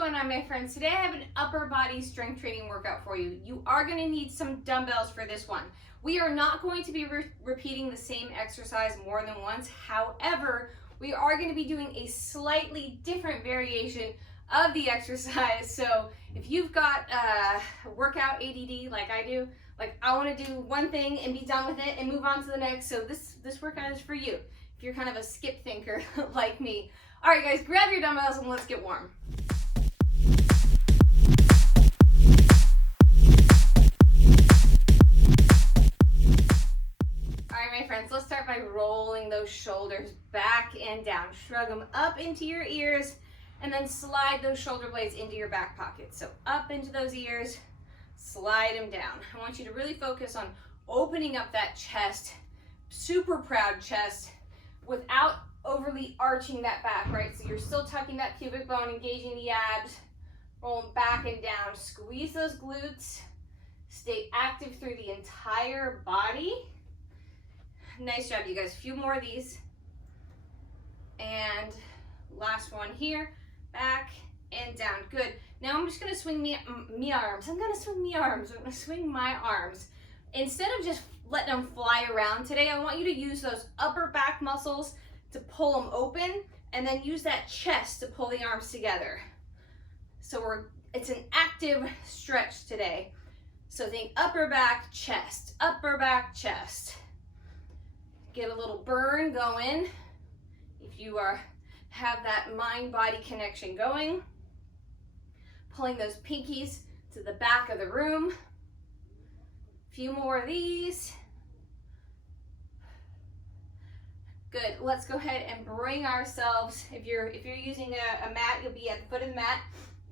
going on, my friends? Today I have an upper body strength training workout for you. You are going to need some dumbbells for this one. We are not going to be repeating the same exercise more than once. However, we are going to be doing a slightly different variation of the exercise. So if you've got workout ADD like I do, like I want to do one thing and be done with it and move on to the next. So this workout is for you if you're kind of a skip thinker like me. All right, guys, grab your dumbbells and let's get warm. My friends, let's start by rolling those shoulders back and down. Shrug them up into your ears and then slide those shoulder blades into your back pocket. So up into those ears, slide them down. I want you to really focus on opening up that chest, super proud chest, without overly arching that back, right? So you're still tucking that pubic bone, engaging the abs, rolling back and down. Squeeze those glutes. Stay active through the entire body. Nice job, you guys. A few more of these. And last one here. Back and down. Good. Now I'm just going to swing me arms. I'm going to swing my arms. Instead of just letting them fly around today, I want you to use those upper back muscles to pull them open and then use that chest to pull the arms together. So it's an active stretch today. So think upper back, chest, upper back, chest. Get a little burn going if you have that mind-body connection going. Pulling those pinkies to the back of the room. A few more of these. Good. Let's go ahead and bring ourselves, if you're using a mat, you'll be at the foot of the mat.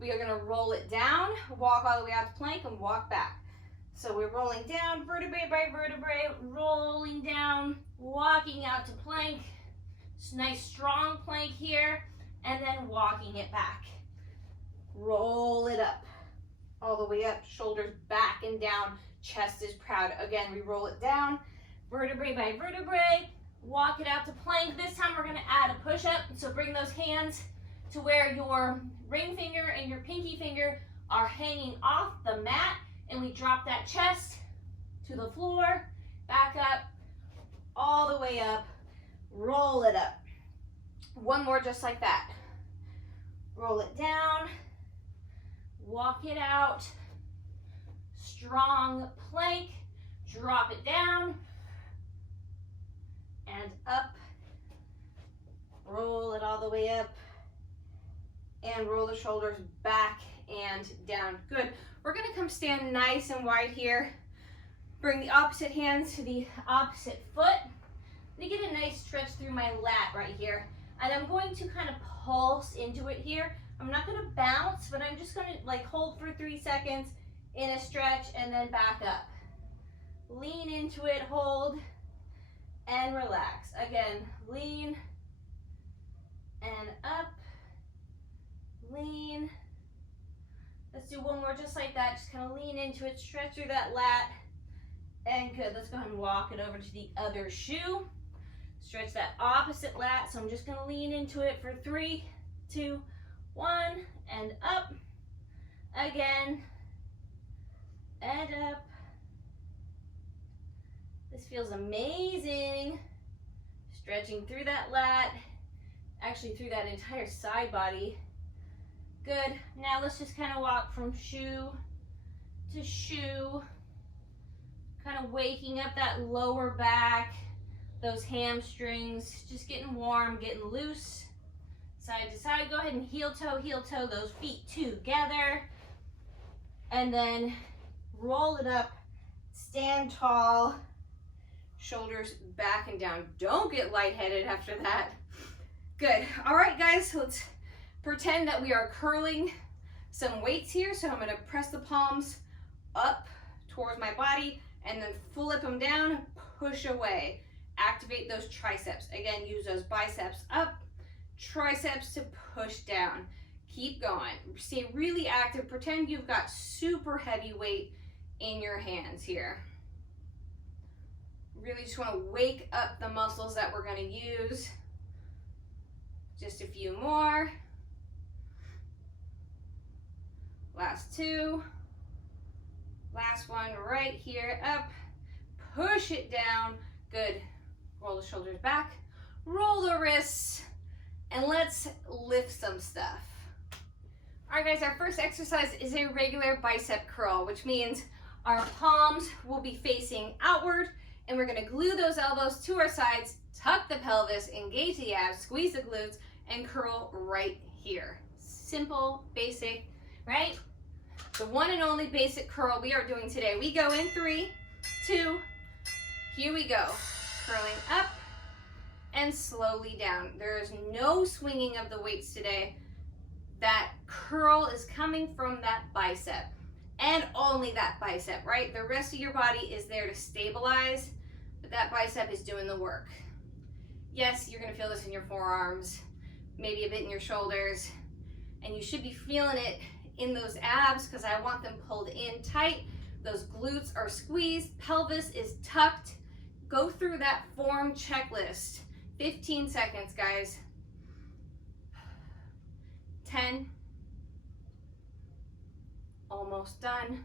We are going to roll it down, walk all the way out to plank, and walk back. So we're rolling down, vertebrae by vertebrae, rolling down, walking out to plank. It's a nice strong plank here, and then walking it back. Roll it up, all the way up, shoulders back and down, chest is proud. Again, we roll it down, vertebrae by vertebrae, walk it out to plank. This time we're gonna add a push-up, so bring those hands to where your ring finger and your pinky finger are hanging off the mat, and we drop that chest to the floor, back up, all the way up, roll it up. One more just like that. Roll it down, walk it out, strong plank, drop it down, and up, roll it all the way up, and roll the shoulders back and down. Good. We're going to come stand nice and wide here. Bring the opposite hands to the opposite foot. I'm going to get a nice stretch through my lat right here. And I'm going to kind of pulse into it here. I'm not going to bounce, but I'm just going to like hold for 3 seconds in a stretch and then back up. Lean into it, hold, and relax. Again, lean and up, lean. Let's do one more just like that. Just kind of lean into it, stretch through that lat, and good. Let's go ahead and walk it over to the other shoe. Stretch that opposite lat. So I'm just going to lean into it for 3, 2, 1, and up. Again, and up. This feels amazing. Stretching through that lat, actually through that entire side body. Good. Now let's just kind of walk from shoe to shoe, kind of waking up that lower back, those hamstrings, just getting warm, getting loose, side to side. Go ahead and heel toe, those feet together, and then roll it up, stand tall, shoulders back and down. Don't get lightheaded after that. Good. All right, guys, let's pretend that we are curling some weights here. So I'm going to press the palms up towards my body and then flip them down, push away. Activate those triceps. Again, use those biceps up, triceps to push down. Keep going. Stay really active. Pretend you've got super heavy weight in your hands here. Really just want to wake up the muscles that we're going to use. Just a few more. Last two. Last one right here, up. Push it down. Good. Roll the shoulders back. Roll the wrists. And let's lift some stuff. All right, guys, our first exercise is a regular bicep curl, which means our palms will be facing outward, and we're gonna glue those elbows to our sides, tuck the pelvis, engage the abs, squeeze the glutes, and curl right here. Simple, basic, right? The one and only basic curl we are doing today. We go in 3, 2, here we go. Curling up and slowly down. There is no swinging of the weights today. That curl is coming from that bicep, and only that bicep, right? The rest of your body is there to stabilize, but that bicep is doing the work. Yes, you're gonna feel this in your forearms, maybe a bit in your shoulders, and you should be feeling it in those abs because I want them pulled in tight. Those glutes are squeezed, pelvis is tucked. Go through that form checklist. 15 seconds, guys. 10. Almost done.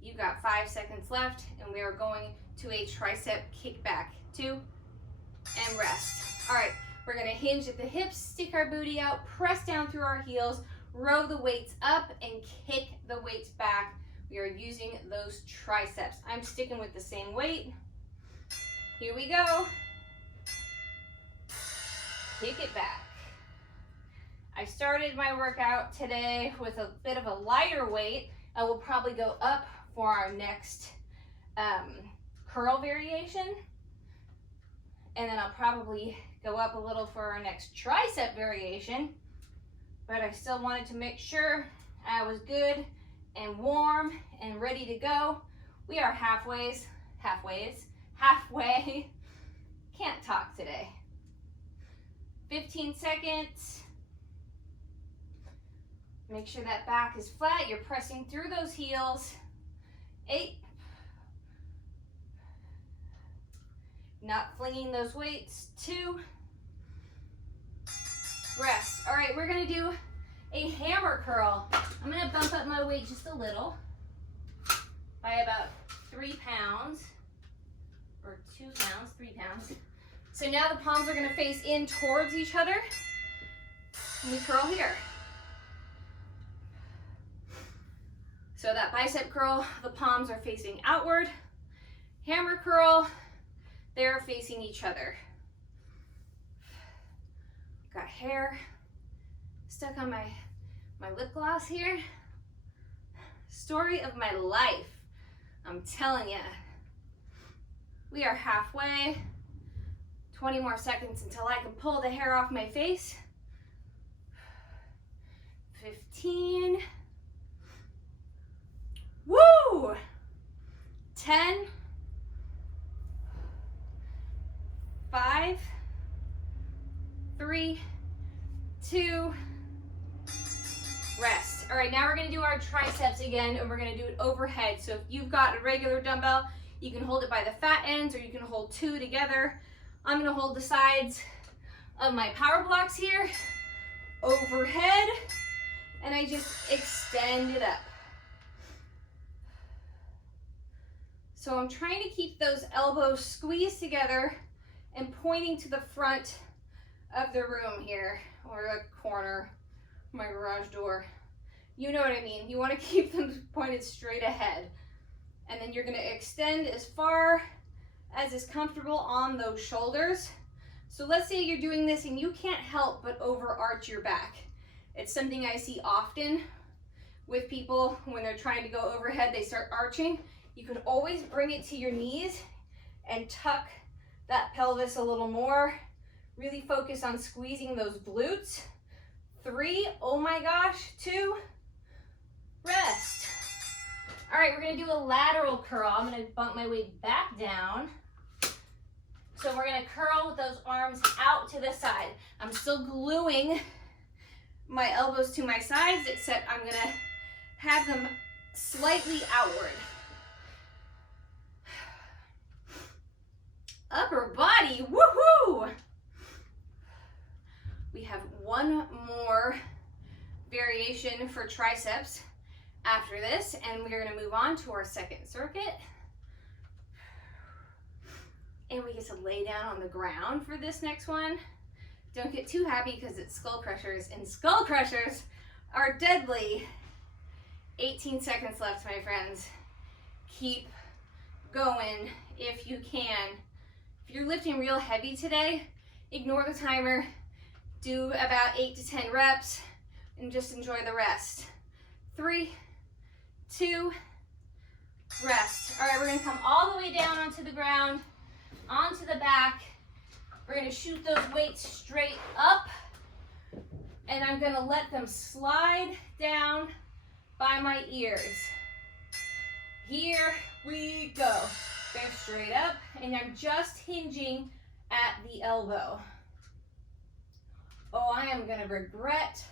You got 5 seconds left, and we are going to a tricep kickback. 2, and rest. All right, we're gonna hinge at the hips, stick our booty out, press down through our heels, row the weights up, and kick the weights back. We are using those triceps. I'm sticking with the same weight. Here we go. Kick it back. I started my workout today with a bit of a lighter weight. I will probably go up for our next curl variation. And then I'll probably go up a little for our next tricep variation. But I still wanted to make sure I was good and warm and ready to go. We are halfway. Can't talk today. 15 seconds. Make sure that back is flat. You're pressing through those heels. 8. Not flinging those weights. 2. Rest. All right, we're gonna do a hammer curl. I'm gonna bump up my weight just a little by about 3 pounds, or 2 pounds, 3 pounds. So now the palms are gonna face in towards each other, and we curl here. So that bicep curl, the palms are facing outward. Hammer curl, they're facing each other. Got hair stuck on my lip gloss here. Story of my life, I'm telling you. We are halfway. 20 more seconds until I can pull the hair off my face. 15. Woo! 10. 5. 3. 2. Rest. All right, now we're gonna do our triceps again, and we're gonna do it overhead. So if you've got a regular dumbbell, you can hold it by the fat ends, or you can hold 2 together. I'm gonna hold the sides of my power blocks here, overhead, and I just extend it up. So I'm trying to keep those elbows squeezed together and pointing to the front of the room here, or the corner, my garage door. You know what I mean. You want to keep them pointed straight ahead. And then you're going to extend as far as is comfortable on those shoulders. So let's say you're doing this and you can't help but overarch your back. It's something I see often with people when they're trying to go overhead, they start arching. You could always bring it to your knees and tuck that pelvis a little more. Really focus on squeezing those glutes. 3, oh my gosh, 2, rest. All right, we're gonna do a lateral curl. I'm gonna bump my weight back down. So we're gonna curl with those arms out to the side. I'm still gluing my elbows to my sides, except I'm gonna have them slightly outward. Upper body, woohoo! We have one more variation for triceps, after this, and we're gonna move on to our second circuit. And we get to lay down on the ground for this next one. Don't get too happy because it's skull crushers, and skull crushers are deadly. 18 seconds left, my friends. Keep going if you can. If you're lifting real heavy today, ignore the timer. Do about 8 to 10 reps and just enjoy the rest. 3, 2, rest. All right, we're gonna come all the way down onto the ground, onto the back. We're gonna shoot those weights straight up, and I'm gonna let them slide down by my ears. Here we go. They're straight up, and I'm just hinging at the elbow. Oh, I am gonna regret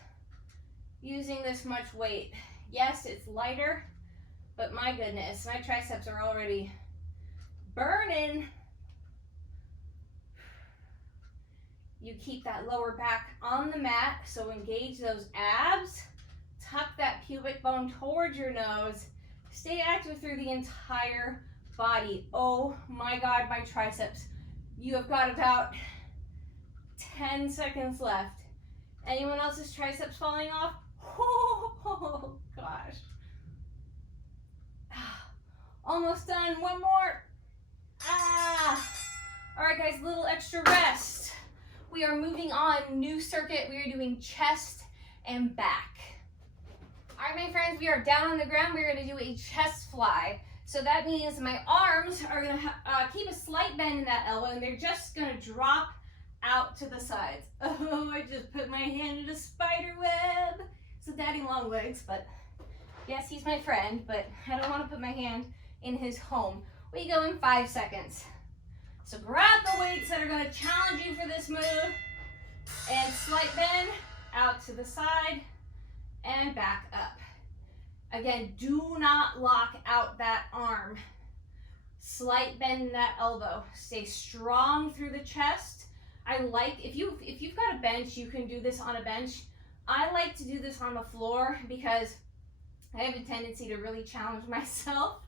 using this much weight. Yes, it's lighter, but my goodness, my triceps are already burning. You keep that lower back on the mat, so engage those abs. Tuck that pubic bone towards your nose. Stay active through the entire body. Oh my God, my triceps. You have got about 10 seconds left. Anyone else's triceps falling off? Oh gosh. Almost done. One more. All right, guys, a little extra rest. We are moving on. New circuit. We are doing chest and back. All right, my friends, we are down on the ground. We're going to do a chest fly. So that means my arms are going to keep a slight bend in that elbow, and they're just going to drop out to the sides. Oh, I just put my hand in a spider web. So daddy long legs, but yes, he's my friend, but I don't want to put my hand in his home. We go in 5 seconds. So grab the weights that are going to challenge you for this move, and slight bend out to the side and back up. Again, do not lock out that arm. Slight bend in that elbow. Stay strong through the chest. I like, if you've got a bench, you can do this on a bench. I like to do this on the floor because I have a tendency to really challenge myself,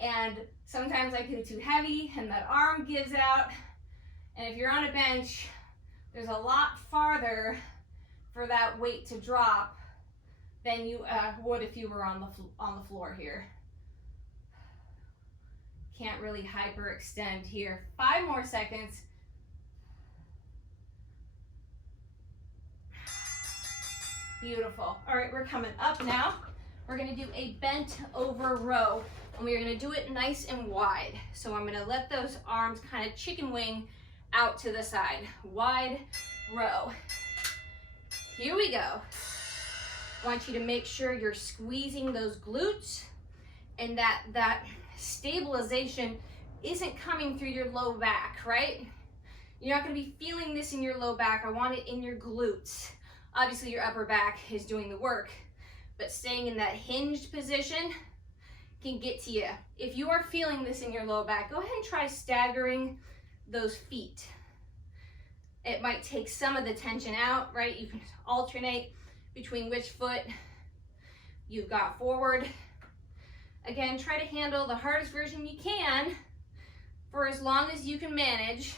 and sometimes I get too heavy and that arm gives out. And if you're on a bench, there's a lot farther for that weight to drop than you would if you were on the floor here. Can't really hyperextend here. 5 more seconds. Beautiful. All right, we're coming up now. We're gonna do a bent over row, and we're gonna do it nice and wide. So I'm gonna let those arms kind of chicken wing out to the side. Wide row. Here we go. I want you to make sure you're squeezing those glutes, and that stabilization isn't coming through your low back, right? You're not gonna be feeling this in your low back. I want it in your glutes. Obviously your upper back is doing the work, but staying in that hinged position can get to you. If you are feeling this in your low back, go ahead and try staggering those feet. It might take some of the tension out, right? You can alternate between which foot you've got forward. Again, try to handle the hardest version you can for as long as you can manage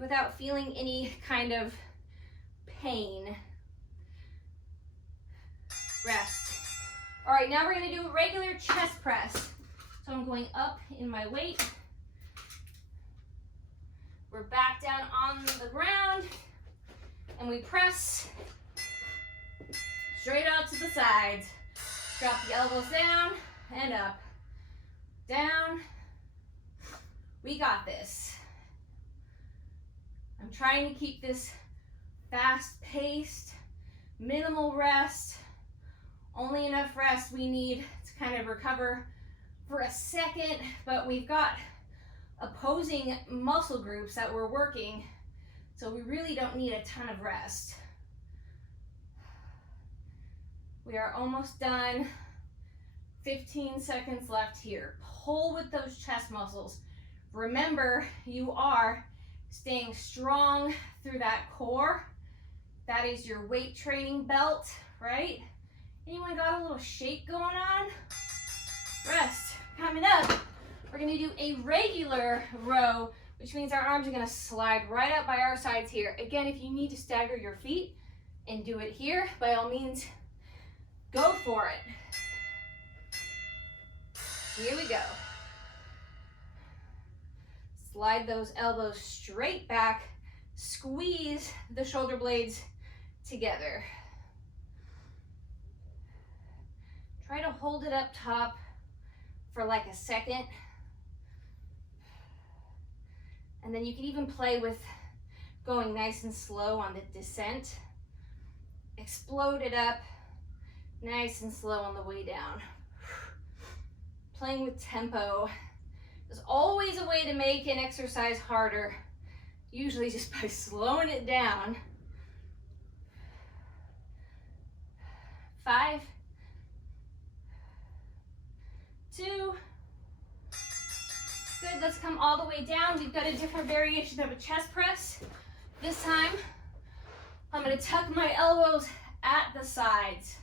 without feeling any kind of pain. Rest. All right, now we're gonna do a regular chest press. So I'm going up in my weight. We're back down on the ground, and we press straight out to the sides. Drop the elbows down and up. Down. We got this. I'm trying to keep this fast-paced, minimal rest. Only enough rest we need to kind of recover for a second, but we've got opposing muscle groups that we're working, so we really don't need a ton of rest. We are almost done. 15 seconds left here. Pull with those chest muscles. Remember, you are staying strong through that core. That is your weight training belt, right? Anyone got a little shake going on? Rest. Coming up, we're gonna do a regular row, which means our arms are gonna slide right up by our sides here. Again, if you need to stagger your feet and do it here, by all means, go for it. Here we go. Slide those elbows straight back, squeeze the shoulder blades together. Try to hold it up top for like a second. And then you can even play with going nice and slow on the descent. Explode it up, nice and slow on the way down. Playing with tempo. There's always a way to make an exercise harder, usually just by slowing it down. 5, 2, good, let's come all the way down. We've got a different variation of a chest press. This time, I'm gonna tuck my elbows at the sides,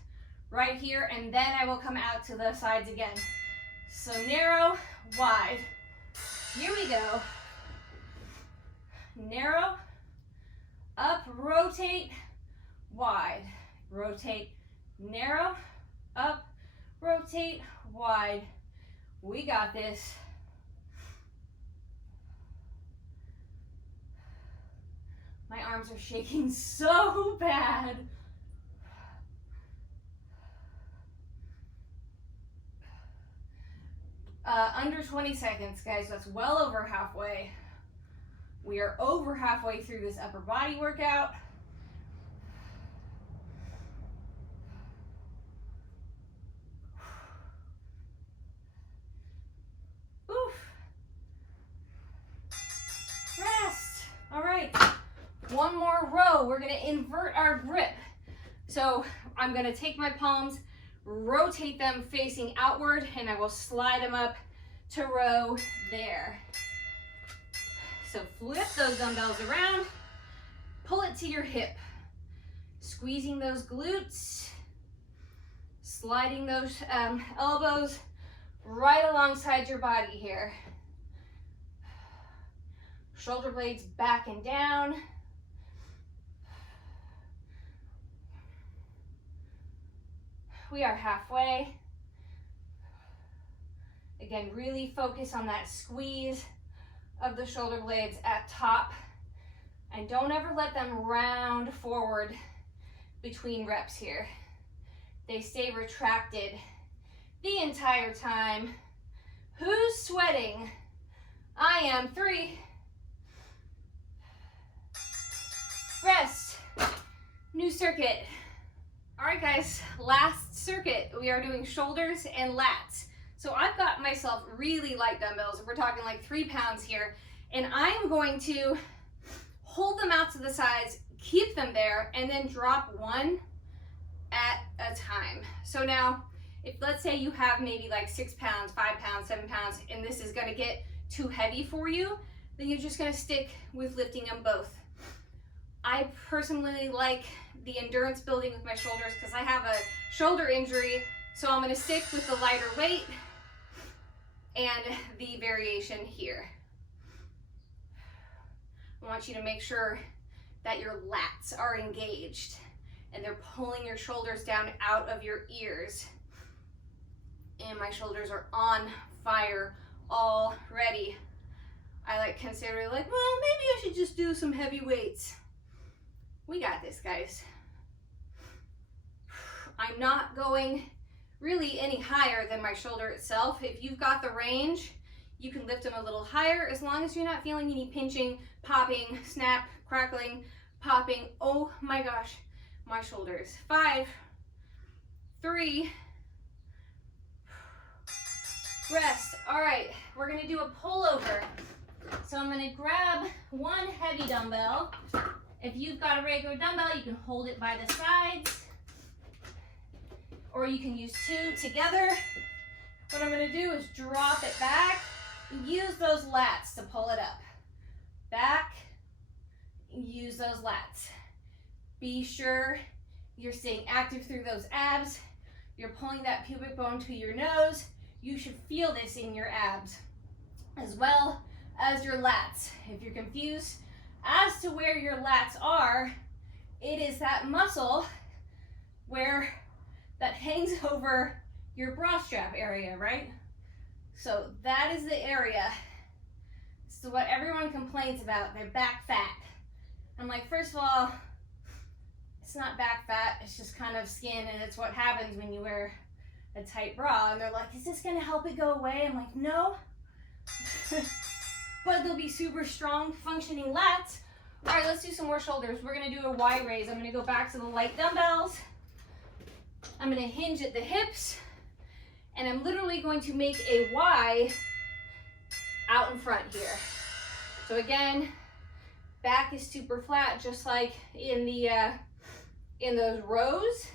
right here, and then I will come out to the sides again. So narrow, wide. Here we go. Narrow, up, rotate, wide. Rotate, narrow, up, rotate, wide. We got this. My arms are shaking so bad. Under 20 seconds, guys. That's well over halfway. We are over halfway through this upper body workout. Oof. Rest. All right. One more row. We're going to invert our grip. So I'm going to take my palms, rotate them facing outward, and I will slide them up to row there. So flip those dumbbells around, pull it to your hip, squeezing those glutes, sliding those elbows right alongside your body here. Shoulder blades back and down. We are halfway. Again, really focus on that squeeze of the shoulder blades at top, and don't ever let them round forward between reps here. They stay retracted the entire time. Who's sweating? I am. 3. Rest. New circuit. All right, guys, last circuit. We are doing shoulders and lats. So I've got myself really light dumbbells. We're talking like 3 pounds here. And I'm going to hold them out to the sides, keep them there, and then drop one at a time. So now, if let's say you have maybe like 6 pounds, 5 pounds, 7 pounds, and this is gonna get too heavy for you, then you're just gonna stick with lifting them both. I personally like the endurance building with my shoulders because I have a shoulder injury, so I'm gonna stick with the lighter weight and the variation here. I want you to make sure that your lats are engaged and they're pulling your shoulders down out of your ears. And my shoulders are on fire already. I like consider like, well, maybe I should just do some heavy weights. We got this, guys. I'm not going really any higher than my shoulder itself. If you've got the range, you can lift them a little higher as long as you're not feeling any pinching, popping, snap, crackling, popping. Oh my gosh, my shoulders. 5, 3, rest. All right, we're gonna do a pullover. So I'm gonna grab one heavy dumbbell. If you've got a regular dumbbell, you can hold it by the sides, or you can use 2 together. What I'm gonna do is drop it back and use those lats to pull it up. Back, use those lats. Be sure you're staying active through those abs. You're pulling that pubic bone to your nose. You should feel this in your abs as well as your lats. If you're confused as to where your lats are, it is that muscle where that hangs over your bra strap area, right? So that is the area. So what everyone complains about, their back fat. I'm like, first of all, it's not back fat, it's just kind of skin, and it's what happens when you wear a tight bra. And they're like, is this gonna help it go away? I'm like, no. But they'll be super strong, functioning lats. All right, let's do some more shoulders. We're gonna do a Y raise. I'm gonna go back to the light dumbbells. I'm gonna hinge at the hips, and I'm literally going to make a Y out in front here. So again, back is super flat, just like in the in those rows,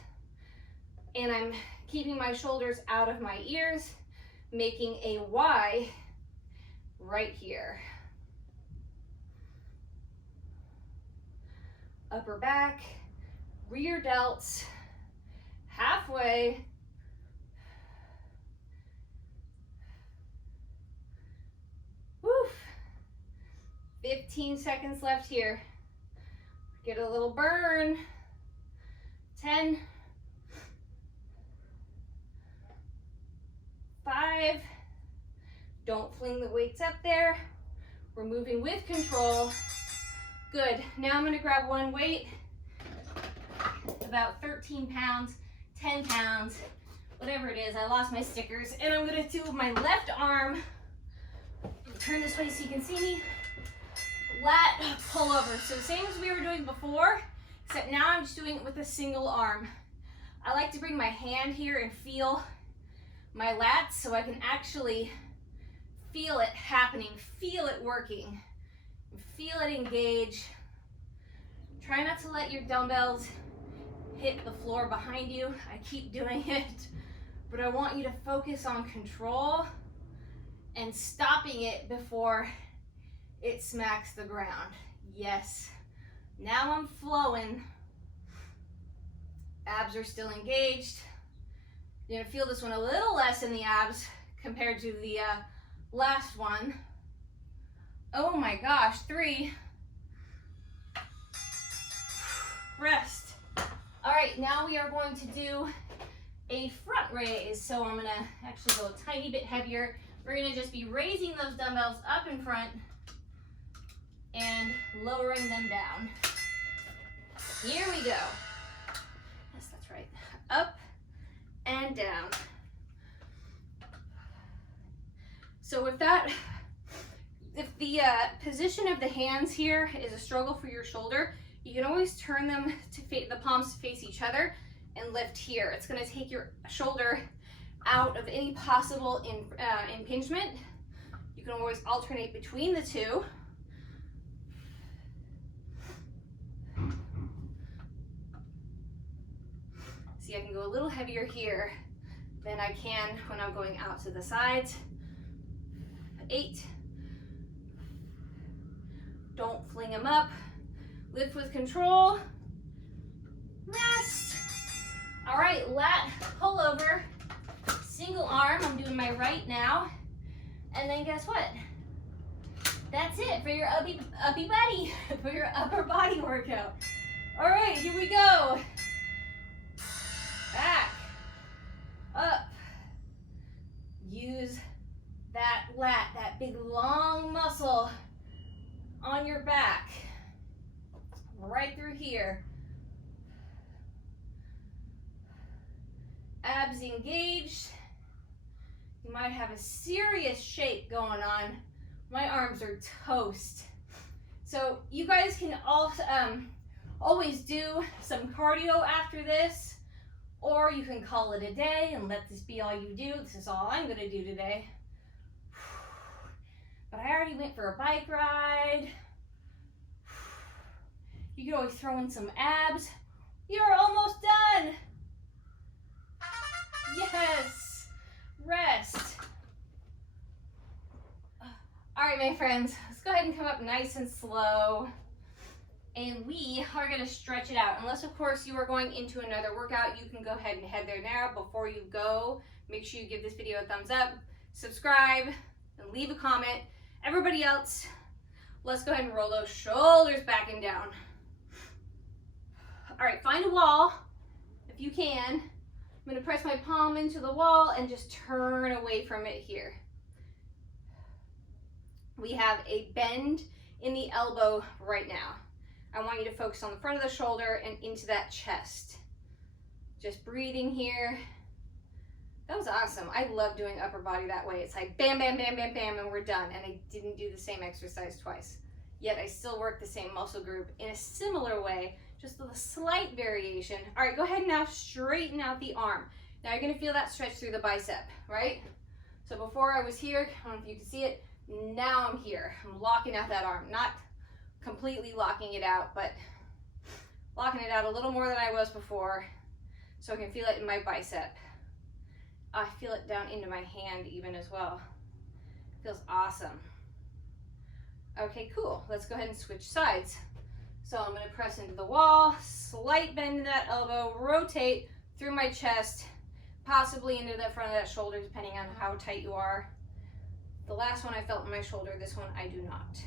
and I'm keeping my shoulders out of my ears, making a Y right here. Upper back, rear delts, halfway. Woof. 15 seconds left here. Get a little burn. 10, 5, don't fling the weights up there. We're moving with control. Good, now I'm gonna grab one weight, about 13 pounds, 10 pounds, whatever it is. I lost my stickers, and I'm gonna do my left arm. Turn this way so you can see me. Lat pull over. So same as we were doing before, except now I'm just doing it with a single arm. I like to bring my hand here and feel my lats so I can actually feel it happening, feel it working, feel it engage. Try not to let your dumbbells hit the floor behind you. I keep doing it, but I want you to focus on control and stopping it before it smacks the ground. Yes. Now I'm flowing. Abs are still engaged. You're gonna feel this one a little less in the abs compared to the last one. Oh my gosh, 3. Rest. All right, now we are going to do a front raise. So I'm gonna actually go a tiny bit heavier. We're gonna just be raising those dumbbells up in front and lowering them down. Here we go. Yes, that's right. Up and down. So with that, if the position of the hands here is a struggle for your shoulder, you can always turn them to the palms to face each other and lift here. It's gonna take your shoulder out of any possible impingement. You can always alternate between the two. See, I can go a little heavier here than I can when I'm going out to the sides. 8. Don't fling them up. Lift with control. Rest. All right, lat pull over. Single arm, I'm doing my right now. And then guess what? That's it for your uppy body, for your upper body workout. All right, here we go. Back, up. Use that lat, that big long muscle on your back, right through here. Abs engaged. You might have a serious shake going on. My arms are toast. So you guys can also always do some cardio after this, or you can call it a day and let this be all you do. This is all I'm gonna do today. But I already went for a bike ride. You can always throw in some abs. You're almost done. Yes, rest. All right, my friends, let's go ahead and come up nice and slow. And we are gonna stretch it out. Unless, of course, you are going into another workout, you can go ahead and head there now. Before you go, make sure you give this video a thumbs up, subscribe, and leave a comment. Everybody else, let's go ahead and roll those shoulders back and down. All right, find a wall if you can. I'm gonna press my palm into the wall and just turn away from it here. We have a bend in the elbow right now. I want you to focus on the front of the shoulder and into that chest. Just breathing here. That was awesome. I love doing upper body that way. It's like bam, bam, bam, bam, bam, and we're done. And I didn't do the same exercise twice. Yet I still work the same muscle group in a similar way, just with a slight variation. All right, go ahead and now straighten out the arm. Now you're gonna feel that stretch through the bicep, right? So before I was here, I don't know if you can see it, now I'm here. I'm locking out that arm, not completely locking it out, but locking it out a little more than I was before, so I can feel it in my bicep. I feel it down into my hand even as well. Feels awesome. Okay, cool. Let's go ahead and switch sides. So I'm gonna press into the wall, slight bend in that elbow, rotate through my chest, possibly into the front of that shoulder, depending on how tight you are. The last one I felt in my shoulder, this one I do not.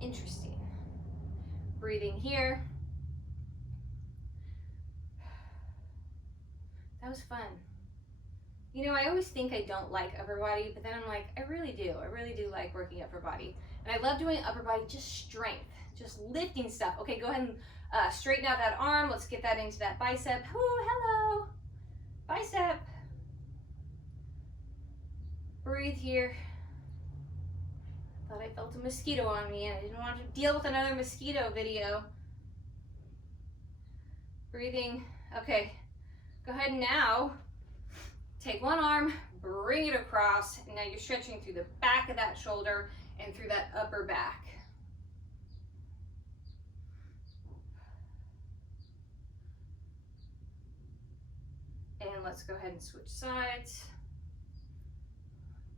Interesting. Breathing here. That was fun. You know, I always think I don't like upper body, but then I'm like, I really do. I really do like working upper body. And I love doing upper body, just strength, just lifting stuff. Okay, go ahead and straighten out that arm. Let's get that into that bicep. Oh, hello. Bicep. Breathe here. Thought I felt a mosquito on me and I didn't want to deal with another mosquito video. Breathing. Okay, go ahead and now take one arm, bring it across, and now you're stretching through the back of that shoulder and through that upper back. And let's go ahead and switch sides.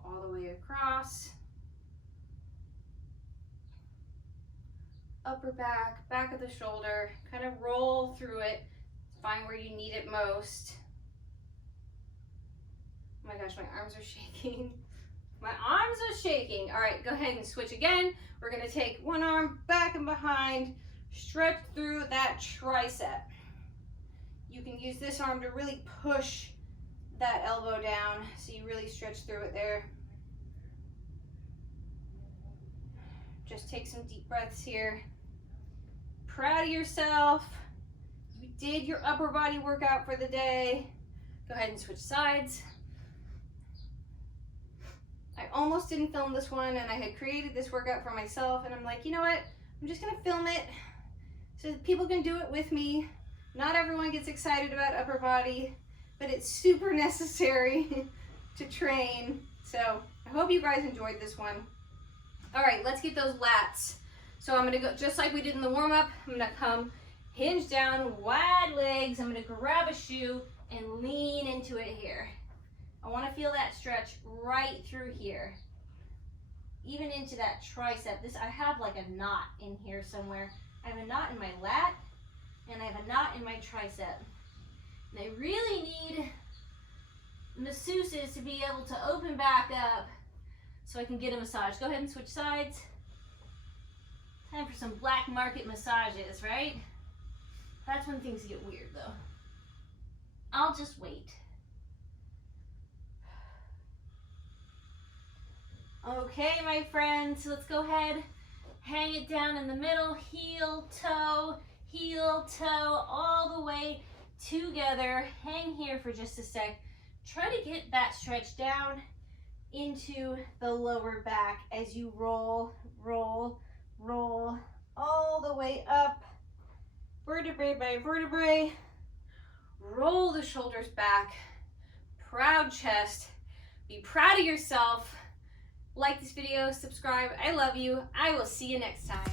All the way across. Upper back, back of the shoulder, kind of roll through it. Find where you need it most. Oh my gosh, my arms are shaking. My arms are shaking. All right, go ahead and switch again. We're gonna take one arm back and behind, stretch through that tricep. You can use this arm to really push that elbow down, so you really stretch through it there. Just take some deep breaths here. Proud of yourself. You did your upper body workout for the day. Go ahead and switch sides. I almost didn't film this one, and I had created this workout for myself, and I'm like, you know what? I'm just gonna film it so that people can do it with me. Not everyone gets excited about upper body, but it's super necessary to train. So I hope you guys enjoyed this one. All right, let's get those lats. So I'm gonna go, just like we did in the warm-up, I'm gonna come hinge down, wide legs. I'm gonna grab a shoe and lean into it here. I wanna feel that stretch right through here. Even into that tricep. I have like a knot in here somewhere. I have a knot in my lat, and I have a knot in my tricep. And I really need masseuses to be able to open back up so I can get a massage. Go ahead and switch sides. Time for some black market massages, right? That's when things get weird though. I'll just wait. Okay, my friends, let's go ahead, hang it down in the middle, heel, toe, all the way together. Hang here for just a sec. Try to get that stretch down into the lower back as you roll, roll, roll, all the way up, vertebrae by vertebrae. Roll the shoulders back, proud chest. Be proud of yourself. Like this video, subscribe. I love you. I will see you next time.